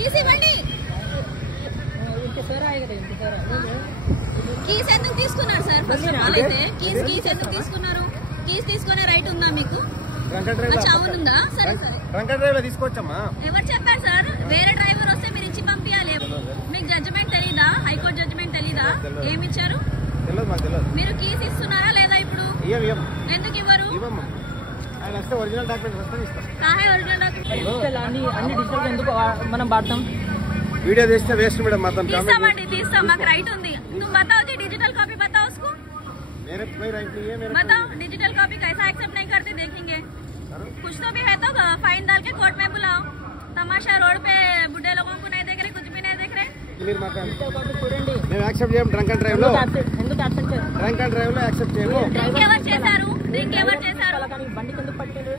Keys ఇవ్వండి. Keys ఎందుకు తీసుకున్నారు సార్? ఫస్ట్ ఆఫ్ ఆల్ అయితే కీస్ ఎందుకు తీసుకున్నారు? కీస్ తీసుకునే రైట్ ఉందా మీకు? అవునుందా? సరే సరే తీసుకోవచ్చమ్మా. ఎవరు చెప్పారు సార్? వేరే డ్రైవర్ వస్తే మీరు ఇచ్చి పంపించాలి. మీకు జడ్జిమెంట్ తెలీదా? హైకోర్టు జడ్జిమెంట్ తెలీదా? ఏమి ఇచ్చారు? మీరు కీస్ ఇస్తున్నారా లేదా? ఇప్పుడు ఎందుకు ఇవ్వరు? ఒరిజినల్ డాక్యుమెంట్ మనం వాడతాం. वीडियो देखते वेस्ट मैडम मतलब తీస్తామండి, తీస్తాం. మాకు రైట్ ఉంది. तुम बताओ जी डिजिटल कॉपी बताओ उसको. मेरे कोई राइट नहीं है. मेरे बताओ डिजिटल कॉपी कैसा एक्सेप्ट नहीं करते देखेंगे. कुछ तो भी है तो फाइन डाल के कोर्ट में बुलाओ. तमाशा रोड पे बुढ़े लोगों को नहीं देख रहे, कुछ भी नहीं देख रहे. क्लियर మాట్లాడండి. మేము యాక్సెప్ట్ చేయం. డ్రంక్ అండ్ డ్రైవ్ లో ఎందుకు యాక్సెప్ట్ చేయరు? డ్రంక్ అండ్ డ్రైవ్ లో యాక్సెప్ట్ చేయము. డ్రింక్ ఎవరు చేశారు? డ్రింక్ ఎవరు చేశారు? బండి కింద పట్టిండు.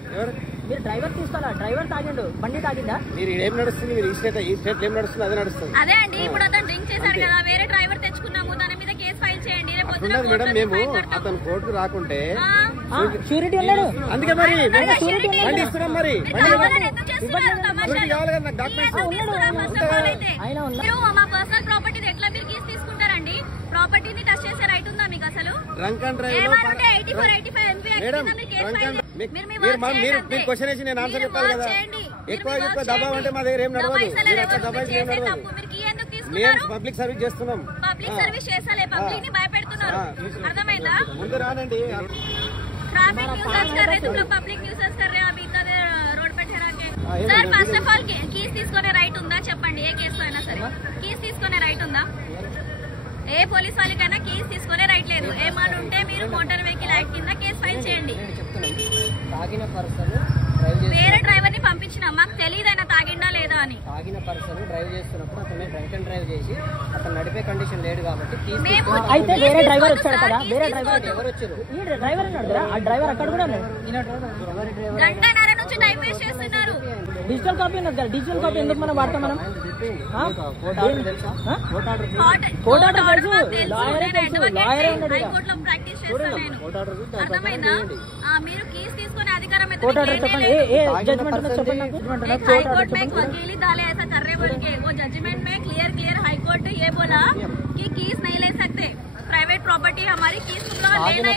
మీరు డ్రైవర్ తీసుకోవాలా? డ్రైవర్ తాగిండు, బండి తాగిందా? మీరు ఏం నడుస్తుంది? మీరు ఈ స్టేట్ ఏం నడుస్తుంది? అదే నడుస్తుంది. అదే అండి. ఇప్పుడు అతను డ్రింక్ చేశారు కదా, వేరే డ్రైవర్ తెచ్చుకున్నాము, దాని మీద కేసు ఫైల్ చేయండి. రేపు పొద్దున మేడం మేము అతను కోర్టుకు రాకుంటే షూరిటీ ఉన్నాడు. అందుకే మరి బండి ఇస్తున్నాం. మరి మా పర్సనల్ ప్రాపర్టీ ఎట్లా మీరు కేసు తీసుకుంటారండి? ప్రాపర్టీని టచ్ చేసే రైట్ ఉందా మీకు అసలు? డ్రంక్ అండ్ డ్రైవ్ మీరు క్వశ్చన్ వేసి నేను ఆన్సర్ చెప్పాలి కదా. ఎక్కువ దబావ్ అంటే మా దగ్గర ఏం నడవదు. మేము పబ్లిక్ సర్వీస్ చేస్తున్నాం. పబ్లిక్ సర్వీస్ చేసాలే, పబ్లిక్ ని భయపెడుతున్నారు. అర్థమైందా? ముందు రానండి. ट्रैफिक न्यूज़ कर रहे तुम लोग, पब्लिक न्यूज़ कर रहे हैं अभी इधर रोड पे ठहरा के. सर फर्स्ट ऑफ ऑल कीस తీసుకునే రైట్ ఉందా చెప్పండి. ఏ కేసులో అయినా సరే కీస్ తీసుకునే రైట్ ఉందా? ఏ పోలీస్ వాళ్ళకైనా కీస్ తీసుకునే రైట్ లేదు. ఏమని ఉంటే మీరు మోటార్ వెహికల్ యాక్ట్ కింద కేసు ఫైల్ చేయండి. తాగిన పర్సన్ వేరే డ్రైవర్ ని పంపించిన మాకు తెలియదు ఆయన తాగిండా లేదా అని. తాగిన పర్సన్ డ్రైవ్ చేస్తున్నప్పుడు అతను డ్రంక్ అండ్ డ్రైవ్ చేసి అతను నడిపే కండిషన్ లేడు కాబట్టి అయితే వేరే డ్రైవర్ వచ్చాడు కదా. వేరే డ్రైవర్ ఎవరు వచ్చారు? ఈ డ్రైవర్ ఉన్నాడు కదా, ఆ డ్రైవర్ అక్కడ కూడా ఉన్నాడు. గంటన్నర నుంచి టైం వేస్ట్ చేస్తున్నారు. డిజిటల్ కాపీ ఉన్నది కదా, డిజిటల్ కాపీ ఎందుకు మనం వాడతాం? మనం కోర్ట్ ఆర్డర్ తెలుసు, లాయరే తెలుసు, లాయరే ఉన్నాడు. హైకోర్టులో ప్రాక్టీస్ చేస్తాను నేను. అర్థమైందా? మీరు కీస్ తీసుకునే అధికారం కోర్ట్ ఆర్డర్ చెప్పండి. ఏ జడ్జ్మెంట్ ఉందో చెప్పండి. हाईकोर्ट में एक वकील डाले ऐसा कर रहे बोल के, वो जजमेंट में क्लियर हाईकोर्ट ये बोला कि कीस नहीं ले सकते. प्राइवेट प्रॉपर्टी हमारी कीस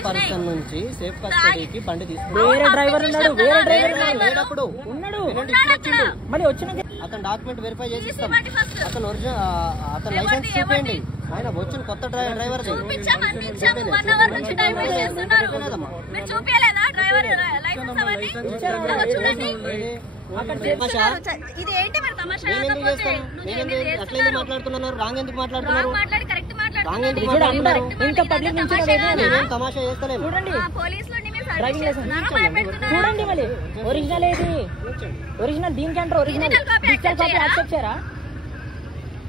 పర్సన్ నుంచి సేఫ్ కస్టడీకి బండి తీసుకుని వేరే డ్రైవర్ ఉన్నాడు. వేరే డ్రైవర్ లేనప్పుడు ఉన్నాడు. మళ్ళీ వచ్చినాక అతను డాక్యుమెంట్ వెరిఫై చేసి ఇస్తాం. అతను ఒరిజినల్ అతను లైసెన్స్ చూపించండి. ఆయన వచ్చిన కొత్త డ్రైవర్ చూపించాము. 1 అవర్ నుంచి టైం వేస్ట్ చేస్తున్నారు. మీరు చూపించలేదా డ్రైవర్ లైసెన్స్ అవన్నీ? చూడండి ఇది ఏంటి మరి తమాషా? మాట్లాడుతున్నారు రాంగ్ ఎందుకు మాట్లాడుతున్నారు? మాట్లాడి కరెక్ట్ తమాషా చేస్తలేదు. చూడండి చూడండి మళ్ళీ ఒరిజినల్ ఏది? ఒరిజినల్ దీనికి అంటారు. ఒరిజినల్ డిజిటల్ కాపీ యాక్సెప్ట్ చేయరా?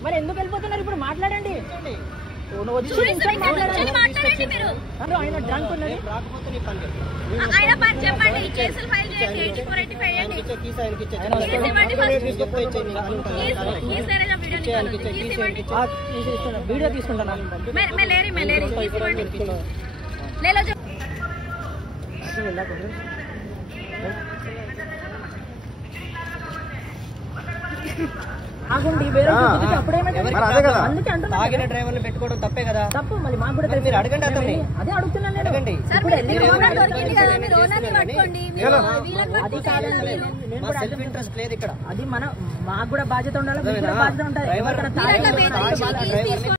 మరి ఎందుకు వెళ్ళిపోతున్నారు? ఇప్పుడు మాట్లాడండి. ఆయన డ్రంక్ ఉన్నది. ఆయన పని చెప్పండి. కేసులు ఫైల్ చేయండి. 8485 చేయండి. వీడియో తీసుకుంటాను. ఆగుండి వేరే తాగిన డ్రైవర్ని పెట్టుకోవడం తప్పే కదా. తప్పు. మళ్ళీ మాకు కూడా మీరు అడగండి. అతన్ని అదే అడుగుతున్నాను నేను. అడగండి. అది కాదండి, సెల్ఫ్ ఇంట్రెస్ట్ లేదు ఇక్కడ. అది మాకు కూడా బాధ్యత ఉండాలి, బాధ్యత ఉంటాయి.